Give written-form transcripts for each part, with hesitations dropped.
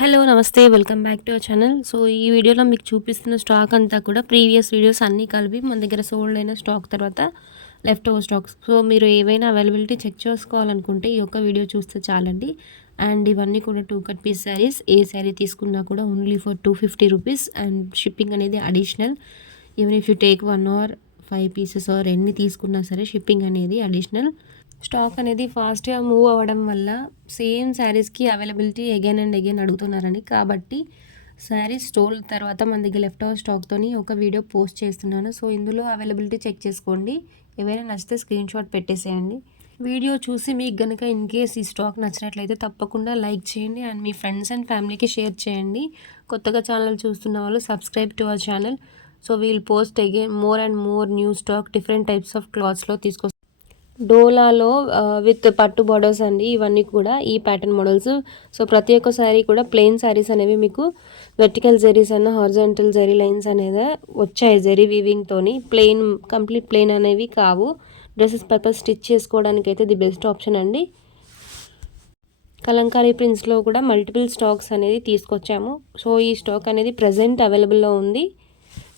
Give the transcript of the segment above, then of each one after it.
Hello నమస్తే welcome back to our channel. So ఈ వీడియోలో మీకు చూపిస్తున్న స్టాక్ అంతా కూడా ప్రీవియస్ వీడియోస్ అన్నీ కలిపి మన దగ్గర సోల్డ్ అయిన స్టాక్ తర్వాత లెఫ్ట్ ఓవర్ స్టాక్స్. సో మీరు ఏవైనా అవైలబిలిటీ చెక్ చేసుకోవాలనుకుంటే ఈ యొక్క వీడియో చూస్తే చాలండి. అండ్ ఇవన్నీ కూడా 2 కట్ పీస్ శారీస్. ఏ శారీ తీసుకున్నా కూడా only for 250 rupees and shipping అనేది additional. Even if you take 1 or 5 pieces or ఎన్ని తీసుకున్నా సరే షిప్పింగ్ అనేది అడిషనల్. స్టాక్ అనేది ఫాస్ట్గా మూవ్ అవ్వడం వల్ల సేమ్ శారీస్కి అవైలబిలిటీ అగైన్ అండ్ అగైన్ అడుగుతున్నారని, కాబట్టి శారీస్ స్టోల్ తర్వాత మన దగ్గర లెఫ్ట్ ఓవర్ స్టాక్తోని ఒక వీడియో పోస్ట్ చేస్తున్నాను. సో ఇందులో అవైలబిలిటీ చెక్ చేసుకోండి. ఏవైనా నచ్చితే స్క్రీన్ షాట్ పెట్టేసేయండి. వీడియో చూసి మీకు కనుక ఇన్ కేస్ ఈ స్టాక్ నచ్చినట్లయితే తప్పకుండా లైక్ చేయండి అండ్ మీ ఫ్రెండ్స్ అండ్ ఫ్యామిలీకి షేర్ చేయండి. కొత్తగా ఛానల్ చూస్తున్న వాళ్ళు subscribe to our channel. So we'll post again more and more new stock different types of క్లాత్స్లో తీసుకొస్తాం. డోలాలో విత్ పట్టు బార్డర్స్ అండి ఇవన్నీ కూడా ఈ ప్యాటర్న్ మోడల్స్. సో ప్రతి ఒక్క శారీ కూడా ప్లెయిన్ శారీస్ అనేవి మీకు వెర్టికల్ జరీస్ అన్న హారిజాంటల్ జరీ లైన్స్ అనేది వచ్చాయి. జరీ వీవింగ్తోని ప్లెయిన్ కంప్లీట్ ప్లెయిన్ అనేవి కావు. డ్రెస్సెస్ పర్పస్ స్టిచ్ చేసుకోవడానికి అయితే ది బెస్ట్ ఆప్షన్ అండి. కలంకారీ ప్రింట్స్లో కూడా మల్టిపుల్ స్టాక్స్ అనేది తీసుకొచ్చాము. సో ఈ స్టాక్ అనేది ప్రజెంట్ అవైలబుల్లో ఉంది.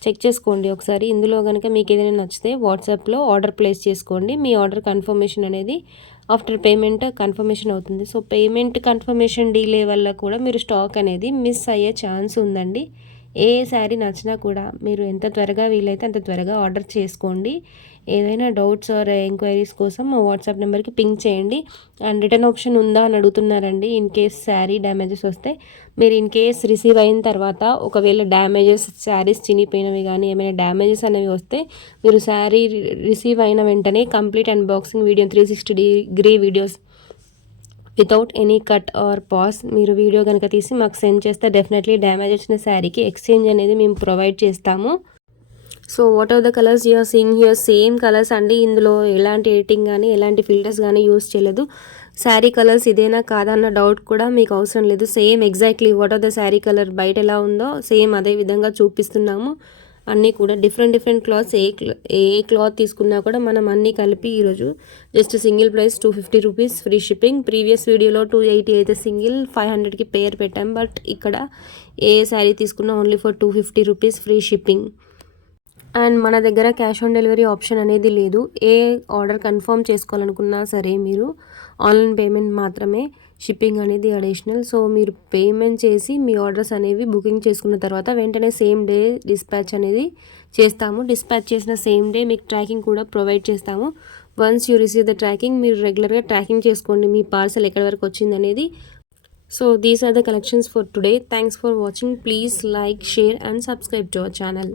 చెక్ చేసుకోండి ఒకసారి. ఇందులో కనుక మీకు ఏదైనా నచ్చితే వాట్సాప్లో ఆర్డర్ ప్లేస్ చేసుకోండి. మీ ఆర్డర్ కన్ఫర్మేషన్ అనేది ఆఫ్టర్ పేమెంట్ కన్ఫర్మేషన్ అవుతుంది. సో పేమెంట్ కన్ఫర్మేషన్ డిలే వల్ల కూడా మీరు స్టాక్ అనేది మిస్ అయ్యే ఛాన్స్ ఉందండి. ఏ శారీ నచ్చినా కూడా మీరు ఎంత త్వరగా వీలైతే అంత త్వరగా ఆర్డర్ చేసుకోండి. ఏదైనా డౌట్స్ ఆర్ ఎంక్వైరీస్ కోసం మా వాట్సాప్ నెంబర్కి పింక్ చేయండి. అండ్ రిటర్న్ ఆప్షన్ ఉందా అని అడుగుతున్నారండి. ఇన్ కేస్ శారీ డ్యామేజెస్ వస్తే మీరు ఇన్ కేస్ రిసీవ్ అయిన తర్వాత ఒకవేళ డ్యామేజెస్ శారీస్ చినిపోయినవి కానీ ఏమైనా డ్యామేజెస్ అనేవి వస్తే మీరు శారీ రిసీవ్ అయిన వెంటనే complete unboxing video 360 degree videos without any cut or pause మీరు వీడియో కనుక తీసి మాకు సెండ్ చేస్తే డెఫినెట్లీ డ్యామేజ్ వచ్చిన శారీకి ఎక్స్చేంజ్ అనేది మేము ప్రొవైడ్ చేస్తాము. So what are the colours you are seeing here, same colours అండి. ఇందులో ఎలాంటి ఎడిటింగ్ కానీ ఎలాంటి ఫిల్టర్స్ కానీ యూస్ చేయలేదు. శారీ కలర్స్ ఇదేనా కాదా అన్న డౌట్ కూడా మీకు అవసరం లేదు. Same exactly what are the saree colour బయట ఎలా ఉందో సేమ్ అదే విధంగా చూపిస్తున్నాము. అన్నీ కూడా డిఫరెంట్ క్లాత్స్. ఏ క్లాత్ తీసుకున్నా కూడా మనం అన్నీ కలిపి ఈరోజు just single price 250 rupees free shipping. Previous వీడియోలో 280 అయితే సింగిల్, 500కి పేర్ పెట్టాం. బట్ ఇక్కడ ఏ శారీ తీసుకున్నా only for 250 rupees free shipping. And మన దగ్గర క్యాష్ ఆన్ డెలివరీ ఆప్షన్ అనేది లేదు. ఏ ఆర్డర్ కన్ఫర్మ్ చేసుకోవాలనుకున్నా సరే మీరు ఆన్లైన్ పేమెంట్ మాత్రమే, షిప్పింగ్ అనేది అడిషనల్. సో మీరు పేమెంట్ చేసి మీ ఆర్డర్స్ అనేవి బుకింగ్ చేసుకున్న తర్వాత వెంటనే సేమ్ డే డిస్పాచ్ అనేది చేస్తాము. డిస్పాచ్ చేసిన సేమ్ డే మీకు ట్రాకింగ్ కూడా ప్రొవైడ్ చేస్తాము. Once you receive the tracking మీరు రెగ్యులర్గా ట్రాకింగ్ చేసుకోండి మీ పార్సల్ ఎక్కడి వరకు వచ్చింది అనేది. So these are the collections for today. Thanks for watching. Please like, share and subscribe to our channel.